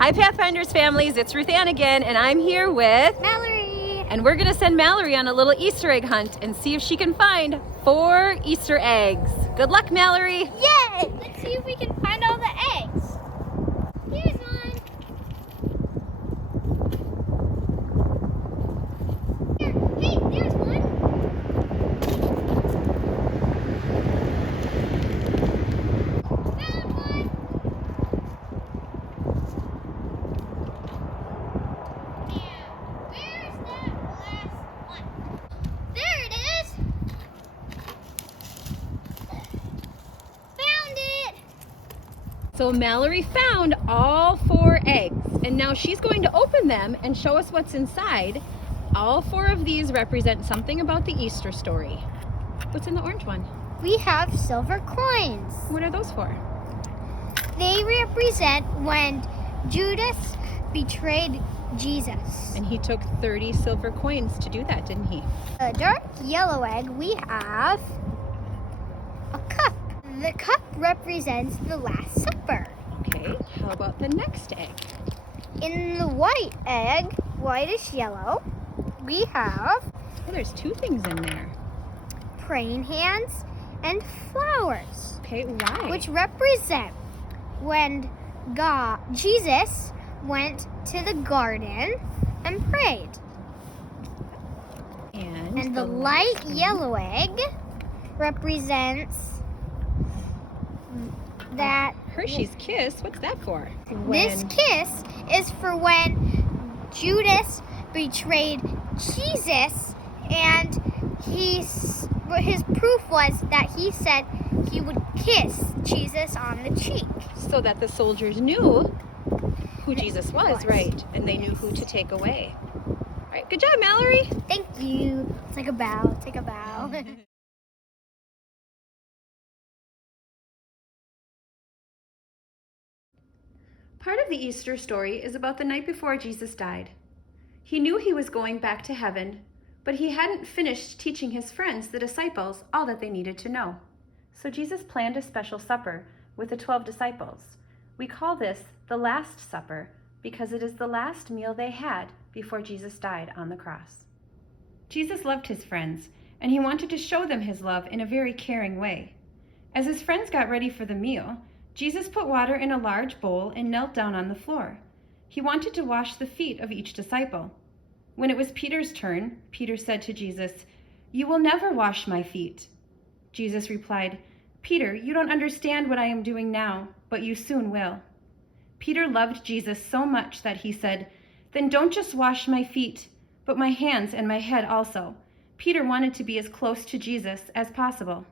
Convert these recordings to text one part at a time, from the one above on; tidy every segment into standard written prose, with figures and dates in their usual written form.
Hi Pathfinders families, it's RuthAnn again, and I'm here with Mallory. And we're gonna send Mallory on a little Easter egg hunt and see if she can find 4 Easter eggs. Good luck, Mallory. Yay! Let's see if we can find all the eggs. Here's one. Here, hey, there's one. Found one. Now, where's that last one? There it is. Found it. So Mallory found all 4 eggs, and now she's going to open them and show us what's inside. All 4 of these represent something about the Easter story. What's in the orange one? We have silver coins. What are those for? They represent when Judas betrayed Jesus. And he took 30 silver coins to do that, didn't he? The dark yellow egg, we have a cup. The cup represents the Last Supper. Okay, how about the next egg? In the white egg, whitish yellow, we have Oh, there's 2 things in there. praying hands and flowers, Okay, why? which represent when Jesus went to the garden and prayed. And the light last one? yellow egg represents that Hershey's Kiss, what's that for? this kiss is for when Judas betrayed Jesus, and his proof was that he said he would kiss Jesus on the cheek. So that the soldiers knew who Jesus was, right? And they knew who to take away. All right, good job, Mallory. Thank you. Take a bow. Take a bow. Part of the Easter story is about the night before Jesus died. He knew he was going back to heaven, but he hadn't finished teaching his friends, the disciples, all that they needed to know. So Jesus planned a special supper with the 12 disciples. We call this the Last Supper because it is the last meal they had before Jesus died on the cross. Jesus loved his friends, and he wanted to show them his love in a very caring way. As his friends got ready for the meal, Jesus put water in a large bowl and knelt down on the floor. He wanted to wash the feet of each disciple. When it was Peter's turn, Peter said to Jesus, "You will never wash my feet." Jesus replied, "Peter, you don't understand what I am doing now, but you soon will." Peter loved Jesus so much that he said, "Then don't just wash my feet, but my hands and my head also." Peter wanted to be as close to Jesus as possible.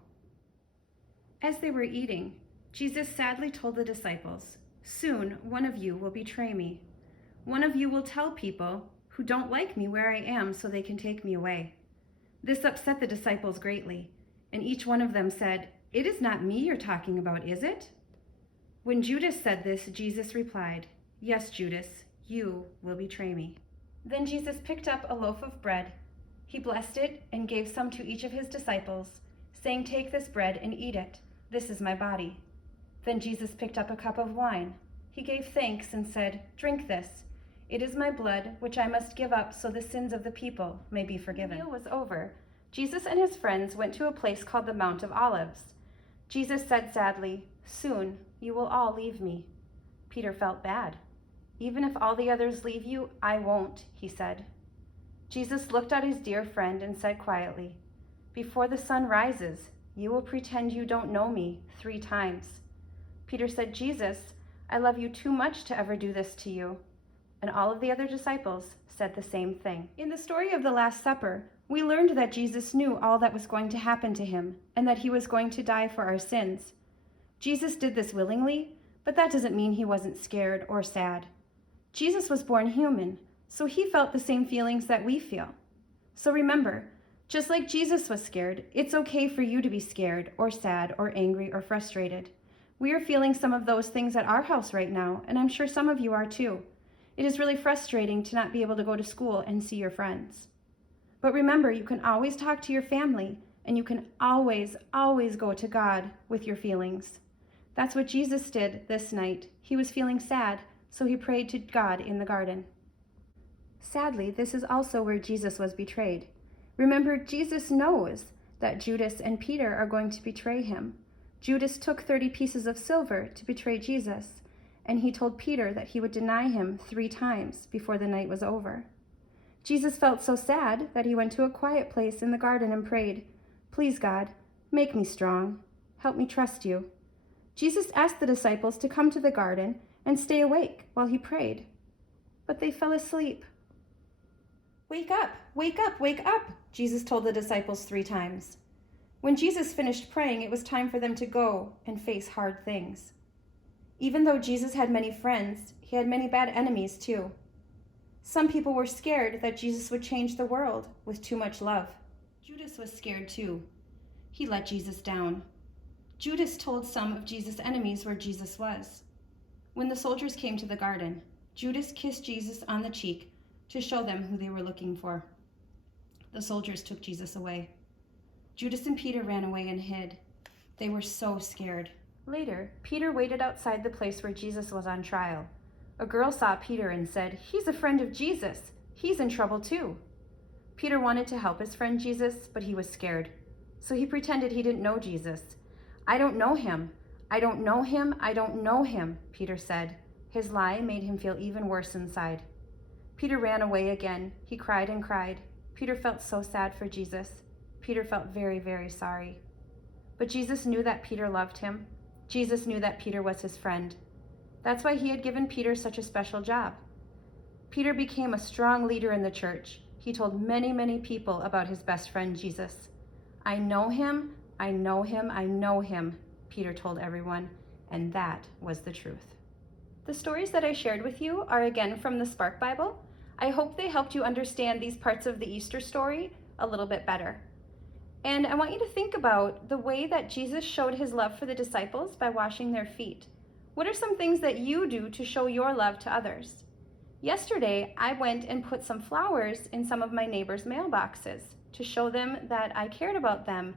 As they were eating, Jesus sadly told the disciples, "Soon one of you will betray me. One of you will tell people who don't like me where I am so they can take me away." This upset the disciples greatly, and each one of them said, "It is not me you're talking about, is it?" When Judas said this, Jesus replied, "Yes, Judas, you will betray me." Then Jesus picked up a loaf of bread. He blessed it and gave some to each of his disciples, saying, "Take this bread and eat it. This is my body." Then Jesus picked up a cup of wine. He gave thanks and said, "Drink this. It is my blood, which I must give up so the sins of the people may be forgiven." The meal was over. Jesus and his friends went to a place called the Mount of Olives. Jesus said sadly, "Soon you will all leave me." Peter felt bad. "Even if all the others leave you, I won't," he said. Jesus looked at his dear friend and said quietly, "Before the sun rises, you will pretend you don't know me 3 times. Peter said, "Jesus, I love you too much to ever do this to you." And all of the other disciples said the same thing. In the story of the Last Supper, we learned that Jesus knew all that was going to happen to him and that he was going to die for our sins. Jesus did this willingly, but that doesn't mean he wasn't scared or sad. Jesus was born human, so he felt the same feelings that we feel. So remember, just like Jesus was scared, it's okay for you to be scared or sad or angry or frustrated. We are feeling some of those things at our house right now, and I'm sure some of you are too. It is really frustrating to not be able to go to school and see your friends. But remember, you can always talk to your family, and you can always, always go to God with your feelings. That's what Jesus did this night. He was feeling sad, so he prayed to God in the garden. Sadly, this is also where Jesus was betrayed. Remember, Jesus knows that Judas and Peter are going to betray him. Judas took 30 pieces of silver to betray Jesus, and he told Peter that he would deny him 3 times before the night was over. Jesus felt so sad that he went to a quiet place in the garden and prayed, "Please, God, make me strong. Help me trust you." Jesus asked the disciples to come to the garden and stay awake while he prayed, but they fell asleep. "Wake up, wake up, wake up," Jesus told the disciples 3 times. When Jesus finished praying, it was time for them to go and face hard things. Even though Jesus had many friends, he had many bad enemies too. Some people were scared that Jesus would change the world with too much love. Judas was scared too. He let Jesus down. Judas told some of Jesus' enemies where Jesus was. When the soldiers came to the garden, Judas kissed Jesus on the cheek to show them who they were looking for. The soldiers took Jesus away. Judas and Peter ran away and hid. They were so scared. Later, Peter waited outside the place where Jesus was on trial. A girl saw Peter and said, "He's a friend of Jesus. He's in trouble too." Peter wanted to help his friend Jesus, but he was scared. So he pretended he didn't know Jesus. "I don't know him. I don't know him. I don't know him," Peter said. His lie made him feel even worse inside. Peter ran away again. He cried and cried. Peter felt so sad for Jesus. Peter felt very, very sorry. But Jesus knew that Peter loved him. Jesus knew that Peter was his friend. That's why he had given Peter such a special job. Peter became a strong leader in the church. He told many, many people about his best friend, Jesus. "I know him, I know him, I know him," Peter told everyone, and that was the truth. The stories that I shared with you are again from the Spark Bible. I hope they helped you understand these parts of the Easter story a little bit better. And I want you to think about the way that Jesus showed his love for the disciples by washing their feet. What are some things that you do to show your love to others? Yesterday, I went and put some flowers in some of my neighbors' mailboxes to show them that I cared about them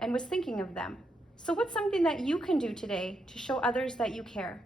and was thinking of them. So what's something that you can do today to show others that you care?